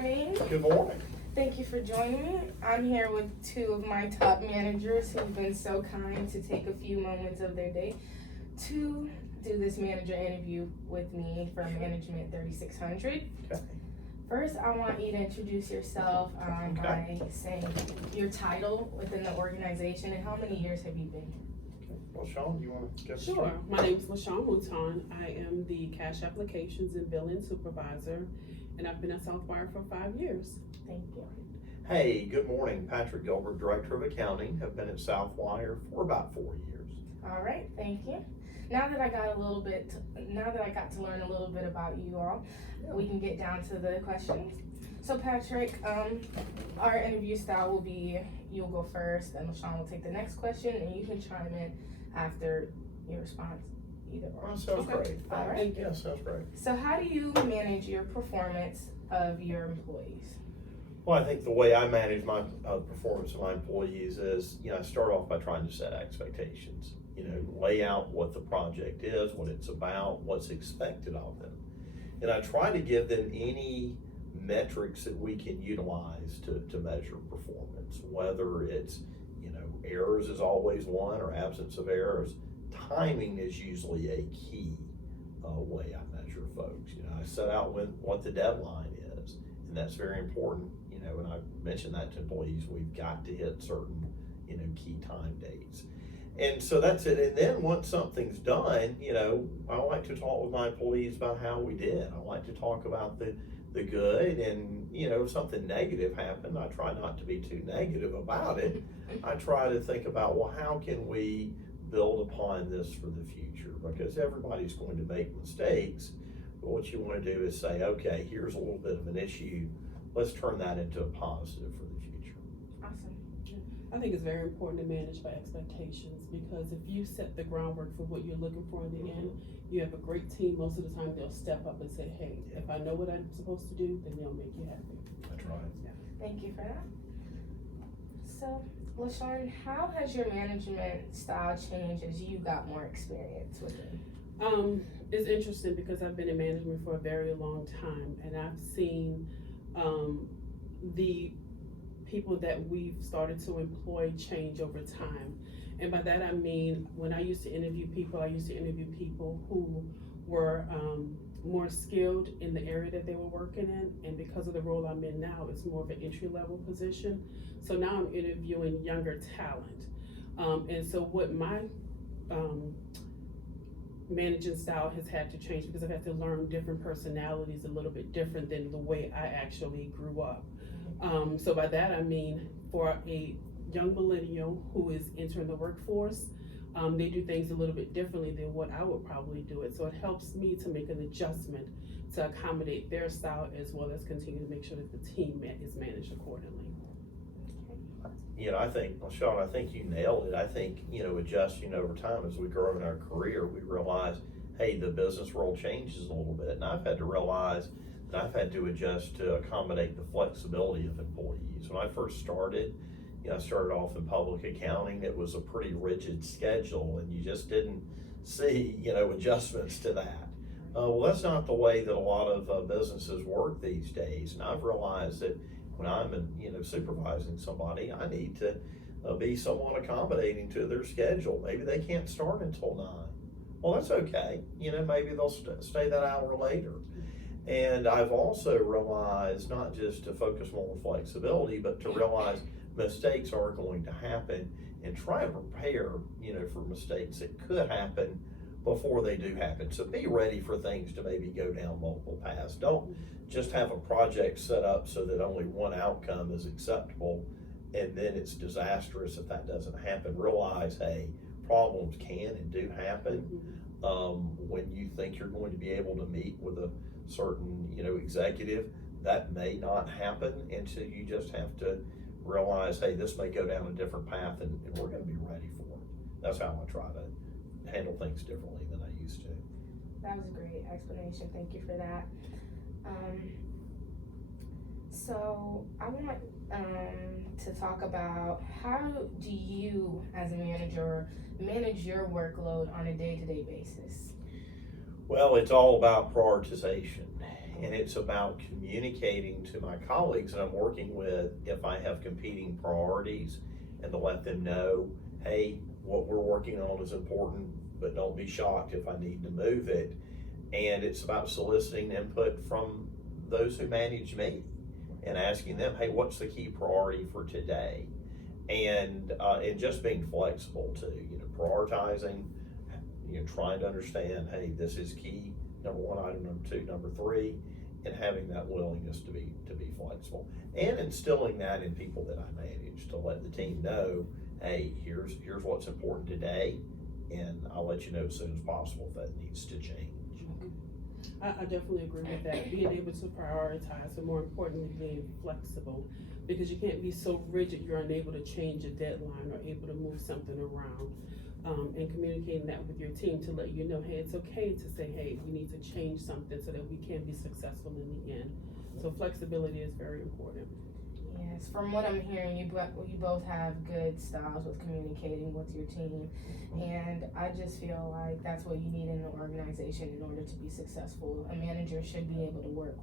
morning. Good morning. Thank you for joining me. I'm here with two of my top managers who've been so kind to take a few moments of their day to do this manager interview with me for Management 3600. Okay. First, I want you to introduce yourself by saying your title within the organization and how many years have you been here? Well, Sean, you want to get Sure. started? My name is LaShawn Mouton. I am the cash applications and billing supervisor, and I've been at Southwire for 5 years. Thank you. Hey, good morning. Patrick Gilbert, Director of Accounting. Have been at Southwire for about 4 years. All right, thank you. Now that I got to learn a little bit about you all, we can get down to the questions. So Patrick, our interview style will be you'll go first, and LaShawn will take the next question, and you can chime in after your response, either or. Oh, sounds great. All right. Yeah, sounds great. So how do you manage your performance of your employees? Well, I think the way I manage my performance of my employees is, I start off by trying to set expectations. Lay out what the project is, what it's about, what's expected of them. And I try to give them any metrics that we can utilize to measure performance, whether it's, errors is always one or absence of errors. Timing is usually a key way I measure folks. I set out what the deadline is, and that's very important. And I mentioned that to employees, we've got to hit certain, key time dates. And so that's it. And then once something's done, I like to talk with my employees about how we did. I like to talk about the good, and if something negative happened, I try not to be too negative about it. I try to think about, well, how can we build upon this for the future? Because everybody's going to make mistakes, but what you want to do is say, okay, here's a little bit of an issue. Let's turn that into a positive for the future. Awesome. I think it's very important to manage by expectations, because if you set the groundwork for what you're looking for in the end, you have a great team. Most of the time they'll step up and say, hey, if I know what I'm supposed to do, then they'll make you happy. That's right. Thank you for that. So, LaShawn, how has your management style changed as you got more experience with it? It's interesting because I've been in management for a very long time, and I've seen the people that we've started to employ change over time. And by that I mean, when I used to interview people, who were more skilled in the area that they were working in, and because of the role I'm in now, it's more of an entry-level position. So now I'm interviewing younger talent. And so what my managing style has had to change, because I've had to learn different personalities a little bit different than the way I actually grew up. So by that I mean, for a young millennial who is entering the workforce, they do things a little bit differently than what I would probably do it. So it helps me to make an adjustment to accommodate their style, as well as continue to make sure that the team is managed accordingly. I think, well, Sean, I think you nailed it. I think, adjusting over time as we grow in our career, we realize, hey, the business world changes a little bit. And I've had to realize that I've had to adjust to accommodate the flexibility of employees. When I first started, I started off in public accounting. It was a pretty rigid schedule, and you just didn't see, adjustments to that. Well, that's not the way that a lot of businesses work these days. And I've realized that when I'm supervising somebody, I need to be somewhat accommodating to their schedule. Maybe they can't start until 9. Well, that's okay. Maybe they'll stay that hour later. And I've also realized not just to focus more on flexibility, but to realize mistakes are going to happen, and try to prepare, for mistakes that could happen before they do happen. So be ready for things to maybe go down multiple paths. Don't just have a project set up so that only one outcome is acceptable, and then it's disastrous if that doesn't happen. Realize, hey, problems can and do happen. When you think you're going to be able to meet with a certain, executive, that may not happen, and so you just have to realize, hey, this may go down a different path, and we're going to be ready for it. That's how I try to handle things differently than I used to. That was a great explanation. Thank you for that. So I want to talk about, how do you as a manager manage your workload on a day-to-day basis? Well, it's all about prioritization. And it's about communicating to my colleagues that I'm working with if I have competing priorities, and to let them know, hey, what we're working on is important, but don't be shocked if I need to move it. And it's about soliciting input from those who manage me and asking them, hey, what's the key priority for today? And just being flexible too, prioritizing, trying to understand, hey, this is key, number one, item number two, number three, and having that willingness to be flexible, and instilling that in people that I manage, to let the team know, hey, here's what's important today, and I'll let you know as soon as possible if that needs to change. I definitely agree with that, being able to prioritize, and more importantly, being flexible, because you can't be so rigid you're unable to change a deadline or able to move something around. And communicating that with your team to let you know, hey, it's okay to say, hey, we need to change something so that we can be successful in the end. So flexibility is very important. Yes, from what I'm hearing, you both have good styles with communicating with your team, and I just feel like that's what you need in an organization in order to be successful. A manager should be able to work